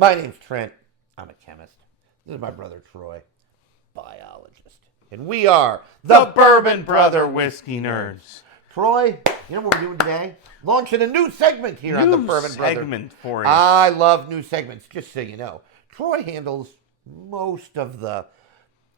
My name's Trent. I'm a chemist. This is my brother Troy, biologist. And we are The Bourbon Brother Whiskey Nerds. Troy, you know what we're doing today? Launching a new segment here on the Bourbon Brother. Segment for you. I love new segments, just so you know. Troy handles most of the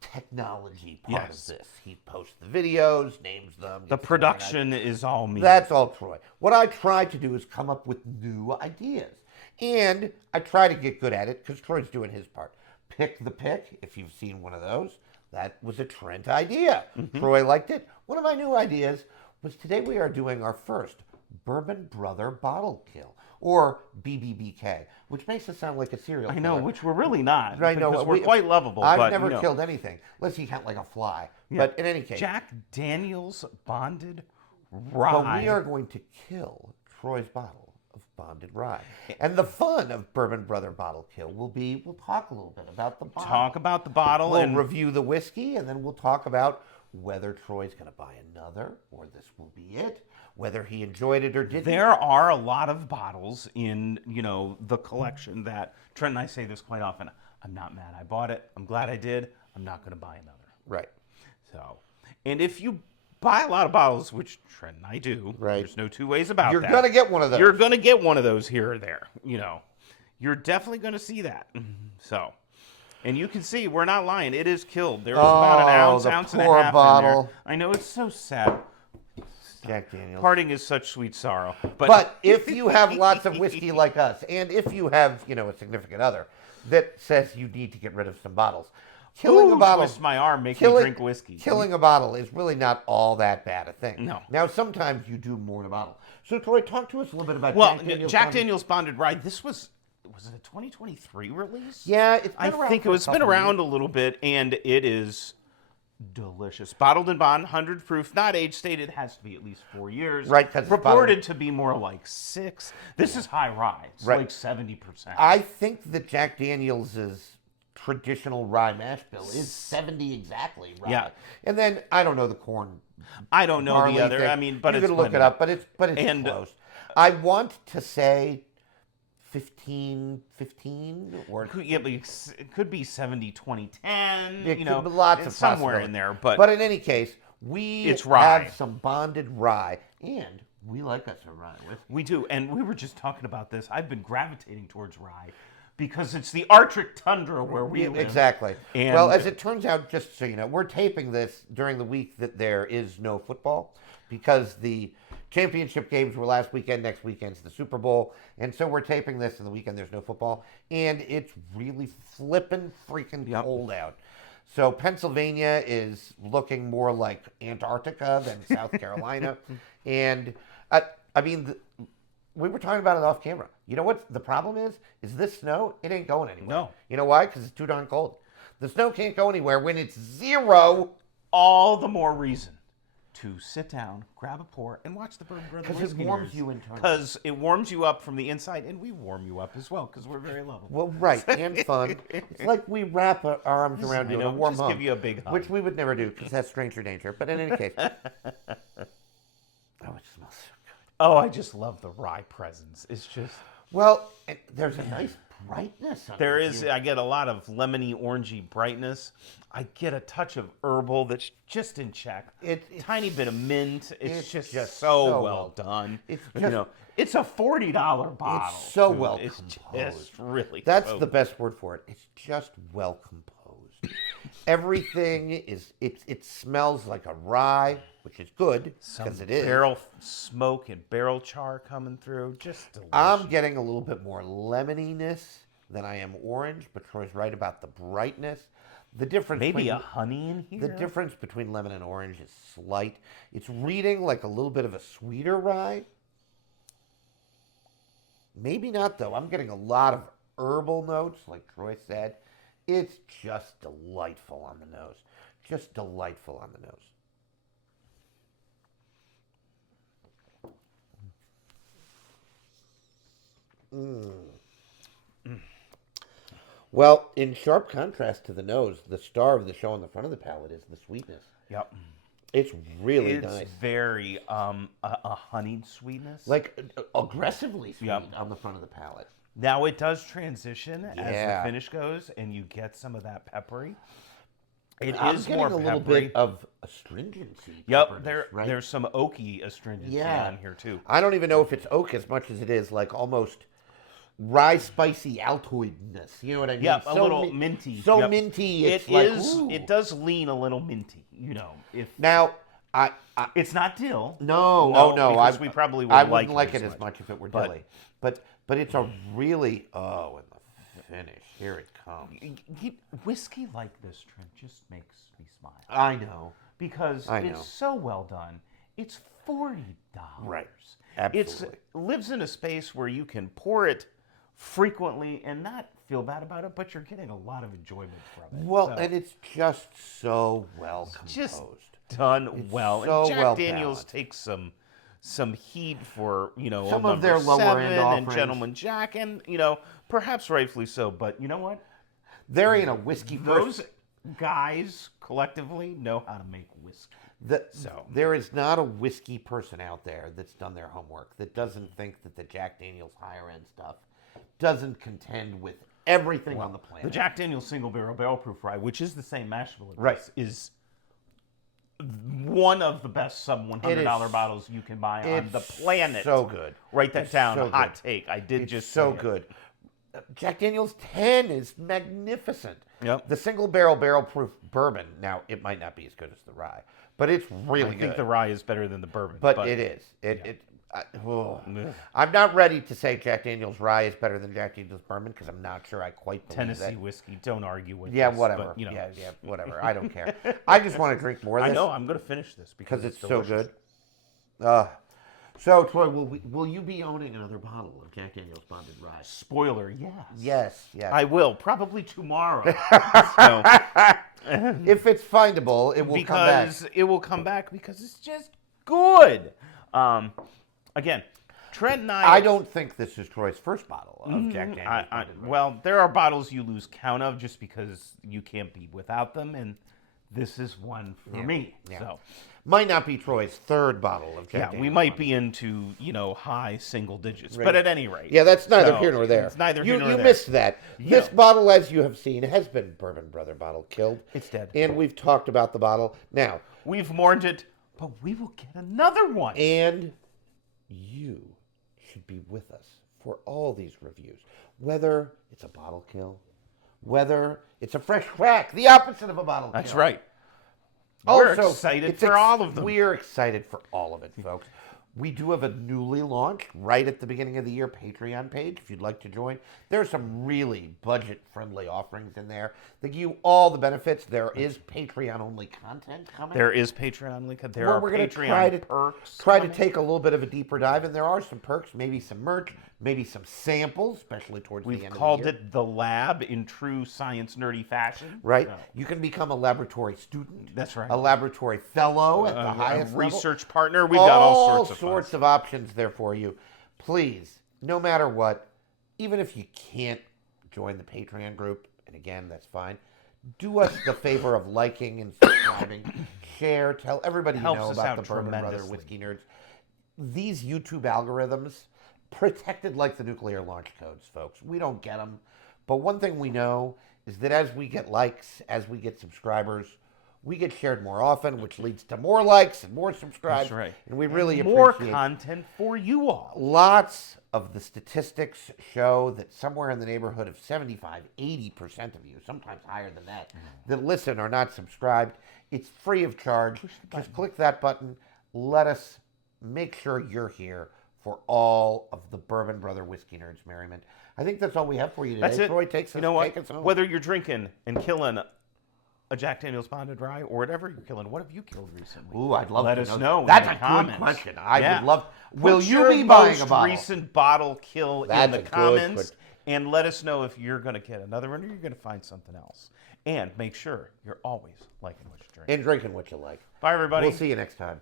technology part of this. He posts the videos, names them. The production is all me. That's all Troy. What I try to do is come up with new ideas. And I try to get good at it because Troy's doing his part. Pick the pick, if you've seen one of those. That was a Trent idea. Troy liked it. One of my new ideas was today we are doing our first Bourbon Brother Bottle Kill, or BBBK, which makes us sound like a serial killer. I know, which we're really not. I know. We're quite lovable. I've never killed anything. Unless you count like a fly. Yeah. But in any case. Jack Daniels Bonded Rye. But we are going to kill Troy's bottle of Bonded Rye. And the fun of Bourbon Brother Bottle Kill will be, we'll talk a little bit about the bottle. Talk about the bottle. We'll and review the whiskey, and then we'll talk about whether Troy's going to buy another, or this will be it, whether he enjoyed it or didn't. there are a lot of bottles in, the collection that, Trent and I say this quite often, I'm not mad I bought it. I'm glad I did. I'm not going to buy another. Right. So, and if you buy a lot of bottles, which Trent and I do, right. There's no two ways about You're that. going to get one of those. You're going to get one of those here or there, You're definitely going to see that. So, and you can see, we're not lying. It is killed. There's about an ounce and a half bottle. in there. I know, it's so sad. Jack Daniels. Parting is such sweet sorrow. But if you have lots of whiskey like us, and if you have, a significant other that says you need to get rid of some bottles, killing a bottle, twist my arm, make me drink whiskey. Killing a bottle is really not all that bad a thing. No. Now, sometimes you do more than a bottle. So, Troy, talk to us a little bit about Jack Daniels Bonded Rye. This was it a 2023 release? Yeah, it's been I around think for it's been around a little bit, and it is delicious. Bottled in bond, 100 proof, not age stated. It has to be at least 4 years. Right, because purported to be more like 6. This is high rye. It's like 70%. I think that Jack Daniels's traditional rye mash bill is 70 exactly rye. Yeah. And then I don't know the corn. I don't know the other. Thing. I mean, but you it's can look it up. But it's close. I want to say 15, or it could be 70, 20, 10. It could be lots of somewhere in there. But in any case, it's rye. Have some bonded rye, and we like us a rye. We do, and we were just talking about this. I've been gravitating towards rye because it's the Arctic tundra where we live. Exactly. And well, as it turns out, just so you know, we're taping this during the week that there is no football because the championship games were last weekend. Next weekend's the Super Bowl. And so we're taping this in the weekend there's no football. And it's really flippin' freaking cold out. So Pennsylvania is looking more like Antarctica than South Carolina. And, we were talking about it off camera. You know what the problem is? Is this snow, it ain't going anywhere. No. You know why? Because it's too darn cold. The snow can't go anywhere when it's 0. All the more reason to sit down, grab a pour, and watch the Bourbon Brother Whiskey Nerds. Because it warms you internally. Because it warms you up from the inside, and we warm you up as well, because we're very lovable. Well, right, and fun. It's like we wrap our arms around you in a warm hug. Just give you a big hug. Which we would never do, because that's stranger danger. But in any case. Oh, it smells so good. Oh, I just love the rye presence. It's just... Well, there's a nice brightness on it. There is. I get a lot of lemony, orangey brightness. I get a touch of herbal that's just in check. Tiny bit of mint. It's just so well done. It's just, it's a $40 bottle. It's so well composed. It's really. That's the best word for it. It's just well composed. Everything is. It smells like a rye, which is good because it is. Barrel smoke and barrel char coming through. Just delicious. I'm getting a little bit more lemoniness than I am orange, but Troy's right about the brightness. The difference maybe a honey in here. The difference between lemon and orange is slight. It's reading like a little bit of a sweeter rye. Maybe not though. I'm getting a lot of herbal notes, like Troy said. It's just delightful on the nose. Just delightful on the nose. Well, in sharp contrast to the nose, the star of the show on the front of the palate is the sweetness. Yep. It's really nice. It's very a honeyed sweetness. Like aggressively sweet on the front of the palate. Now it does transition as the finish goes, and you get some of that peppery. I'm getting more a little peppery. bit of astringency. Yep, Right? there's some oaky astringency on here too. I don't even know if it's oak as much as it is like almost rye spicy Altoidness. You know what I mean? Yeah, a little minty. So minty. It's It does lean a little minty. Now, it's not dill. No. Because we probably I wouldn't wouldn't like it as much if it were dilly. But it's a really and the finish. Here it comes. Whiskey like this, Trent, just makes me smile. I know. Because it's so well done. It's $40. Right. Absolutely. It lives in a space where you can pour it frequently and not feel bad about it, but you're getting a lot of enjoyment from it. Well, and it's just so well composed. Just done well. So and Jack well Daniels balanced. takes some heat for, some of their lower end offerings. And Gentleman Jack, and perhaps rightfully so. But you know what? There ain't a whiskey Those guys collectively know how to make whiskey. There is not a whiskey person out there that's done their homework, that doesn't think that the Jack Daniels higher end stuff doesn't contend with everything on the planet. The Jack Daniels Single Barrel Proof Rye, which is the same mash bill, is one of the best sub $100 bottles you can buy on the planet. So good. Write that down. So Hot good. take. I did It's just so say it. good. Jack Daniels 10 is magnificent. Yep. The single barrel proof bourbon. Now it might not be as good as the rye, but it's really good. I think the rye is better than the bourbon, but it is. I'm not ready to say Jack Daniels rye is better than Jack Daniels bourbon because I'm not sure I quite believe Tennessee that. whiskey. Don't argue with. Yeah, this, whatever. But, Yeah, whatever. I don't care. I just want to drink more of this. I know. I'm going to finish this because it's so delicious. good. So, Troy, will you be owning another bottle of Jack Daniels Bonded Rye? Spoiler, yes. Yes. I will, probably tomorrow. If it's findable, it will come back. Because it will come back because it's just good. Again, Trent and I don't think this is Troy's first bottle of Jack Daniels Bonded Rye. Well, there are bottles you lose count of just because you can't be without them, and this is one for me. Yeah. So. Might not be Troy's third bottle of Jack Daniels. We might be into, high single digits, but at any rate. Yeah, that's neither here nor there. It's neither here nor there. You missed that. This bottle, as you have seen, has been Bourbon Brother Bottle Killed. It's dead. And we've talked about the bottle. Now, we've mourned it, but we will get another one. And you should be with us for all these reviews. Whether it's a bottle kill, whether it's a fresh crack, the opposite of a bottle kill. That's right. We're excited for all of them. We're excited for all of it, folks. We do have a newly launched, right at the beginning of the year, Patreon page, if you'd like to join. There are some really budget-friendly offerings in there that give you all the benefits. There is Patreon-only content coming. There is Patreon-only content. There are we're going to Patreon perks. Try to take a little bit of a deeper dive, and there are some perks, maybe some merch, maybe some samples, especially towards the end of the year. We've called it the lab in true science nerdy fashion. Right. You can become a laboratory student. That's right. A laboratory fellow at the highest level. Research partner. We've got all sorts of options there for you. Please, no matter what, even if you can't join the Patreon group, and again, that's fine, do us the favor of liking and subscribing, share, tell everybody you know about the Bourbon Brother Whiskey Nerds. These YouTube algorithms, protected like the nuclear launch codes, folks. We don't get them. But one thing we know is that as we get likes, as we get subscribers, we get shared more often, which leads to more likes and more subscribers. That's right. And we really more appreciate content for you all. Lots of the statistics show that somewhere in the neighborhood of 75, 80% of you, sometimes higher than that, that listen are not subscribed. It's free of charge. Just click that button. Let us make sure you're here for all of the Bourbon Brother Whiskey Nerds merriment. I think that's all we have for you today. That's it. Troy, take us home. Whether you're drinking and killing a Jack Daniels Bonded Rye or whatever you're killing, what have you killed recently? Ooh, I'd love to know. Let us know. That's a comments. good question. I would love. Put Will you your be buying a most bottle? recent bottle kill That's in the a good comments, question. and let us know if you're going to get another one or you're going to find something else. And make sure you're always liking what you drink And drinking what you like. Bye, everybody. We'll see you next time.